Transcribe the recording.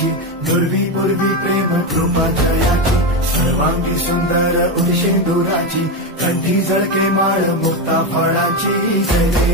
जयाची, दुर्वी पूर्वी प्रेम कृपा जयाची, सर्वांगी सुंदर उदिशेंदुराची, कंठी झळके माळ मुक्ता फळाची, जय जय